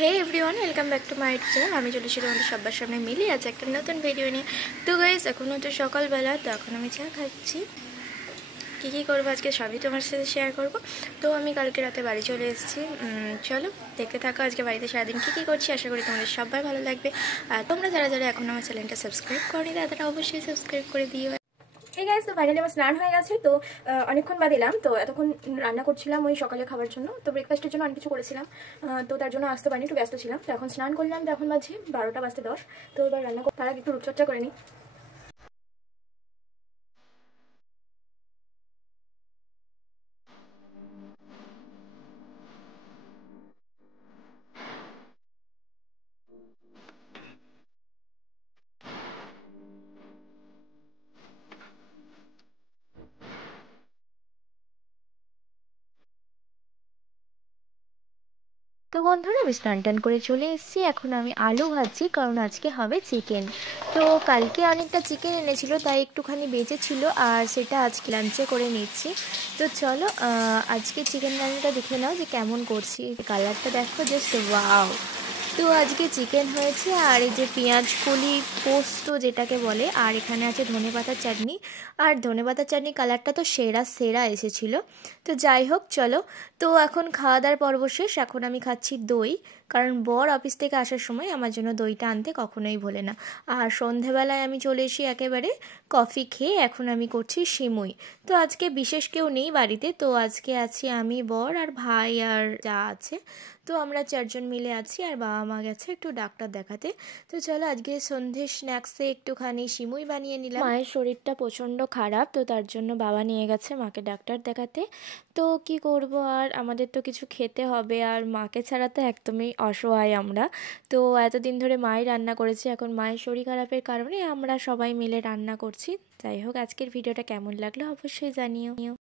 Hey everyone, welcome back to my channel. আমি চলে এসেছি তোমাদের সবার সামনে মিলিয়ে আছে একটা নতুন ভিডিও নিয়ে। তো গাইস, এখন হচ্ছে সকালবেলা, তো এখন আমি চা খাচ্ছি। কী করবো আজকে সবই তোমার সাথে শেয়ার করব। তো আমি কালকে রাতে বাড়ি চলে এসেছি। চলো দেখতে থাকো আজকে বাড়িতে সারাদিন কী করছি। আশা করি তোমাদের সবার ভালো লাগবে। আর তোমরা যারা যারা এখন আমার চ্যানেলটা সাবস্ক্রাইব করনি তারা অবশ্যই সাবস্ক্রাইব করে দিও। এই গাইস, তো ফাইনালি আমার স্নান হয়ে গেছে। তো অনেকক্ষণ বাদ এলাম। তো এতক্ষণ রান্না করছিলাম ওই সকালে খাবার জন্য, তো ব্রেকফাস্টের জন্য অনেক কিছু করেছিলাম। তো তার জন্য আসতে পারিনি, একটু ব্যস্ত ছিলাম। তো এখন স্নান করলাম, তো এখন বাজে 12টা বাজতে 10। তো এবার রান্না তার আগে একটু রূপচর্চা করে নিই। তো বন্ধুরা, আমি স্নান টান করে চলে এসেছি। এখন আমি আলু ভাজছি, কারণ আজকে হবে চিকেন। তো কালকে অনেকটা চিকেন এনেছিল, তাই একটুখানি বেঁচেছিল, আর সেটা আজকে লাঞ্চে করে নিচ্ছি। তো চলো আজকে চিকেন রান্নাটা দেখে নাও যে কেমন করছি। কালারটা দেখো, জাস্ট ওয়াও। তো আজকে চিকেন হয়েছে, আর এই যে পেঁয়াজ কলি পোস্ত যেটাকে বলে, আর এখানে আছে ধনেপাতার চাটনি। আর ধনেপাতার চাটনি কালারটা তো সেরা সেরা এসেছিল। তো যাই হোক, চলো। তো এখন খাওয়া দাওয়ার পর্ব শেষ। এখন আমি খাচ্ছি দই, কারণ বর অফিস থেকে আসার সময় আমার জন্য দইটা আনতে কখনোই ভোলে না। আর সন্ধেবেলায় আমি চলে এসি একেবারে কফি খেয়ে। এখন আমি করছি সিমুই। তো আজকে বিশেষ কেউ নেই বাড়িতে, তো আজকে আছি আমি, বর আর ভাই আর যা আছে। তো আমরা চারজন মিলে আছি, আর বাবা মা গেছে একটু ডাক্তার দেখাতে। তো চলো আজকে সন্ধে স্ন্যাক্সে একটুখানি সিমুই বানিয়ে নিলাম। মায়ের শরীরটা প্রচণ্ড খারাপ, তো তার জন্য বাবা নিয়ে গেছে মাকে ডাক্তার দেখাতে। তো কি করব, আর আমাদের তো কিছু খেতে হবে, আর মাকে ছাড়া তো একদমই অসহায় আমরা। তো এতদিন ধরে মাই রান্না করেছে, এখন মায়ের শরীর খারাপের কারণে আমরা সবাই মিলে রান্না করছি। যাই হোক, আজকের ভিডিওটা কেমন লাগলো অবশ্যই জানিও।